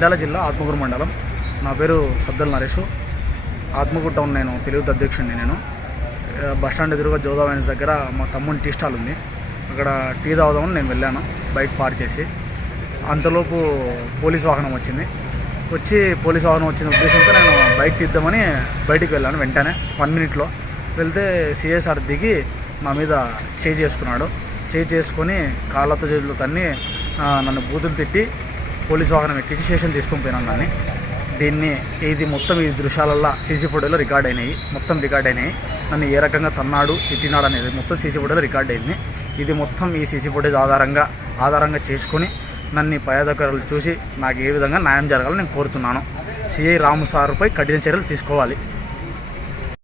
నంద్యాల జిల్లా ఆత్మకూరు మండలం. నా పేరు సద్దల నరేష్. ఆత్మకూరు టౌన్ నేను తెలుగు అధ్యక్షుడిని. నేను బస్టాండ్ ఎదురుగా జోదా వైన్స్ దగ్గర మా తమ్ముని టీ స్టాల్ ఉంది. అక్కడ టీ తాగుదామని నేను వెళ్ళాను బైక్ పార్క్ చేసి. అంతలోపు పోలీస్ వాహనం వచ్చింది. పోలీస్ వాహనం వచ్చిన ఉద్దేశంతో నేను బైక్ తీద్దామని బయటికి వెళ్ళాను. వెంటనే 1 మినిట్లో వెళ్తే సిఐ సార్ దిగి నా మీద చేయి చేసుకొని కాళ్ళతో చేతులు తన్ని నన్ను బూతులు తిట్టి పోలీస్ వాహనం ఎక్కించి స్టేషన్ తీసుకొని పోయినాను. ఇది మొత్తం ఈ దృశ్యాలల్లో సీసీ ఫోటోలో రికార్డ్ అయినాయి. నన్ను ఏ రకంగా తన్నాడు తిట్టినాడు అనేది మొత్తం సీసీ ఫోటోలో రికార్డ్ అయింది. ఇది మొత్తం ఈ సీసీ ఫోటోజ్ ఆధారంగా చేసుకొని నన్ను పై అధికారులు చూసి నాకు ఏ విధంగా న్యాయం జరగాలని నేను కోరుతున్నాను. సిఐ రాము సార్పై కఠిన చర్యలు తీసుకోవాలి.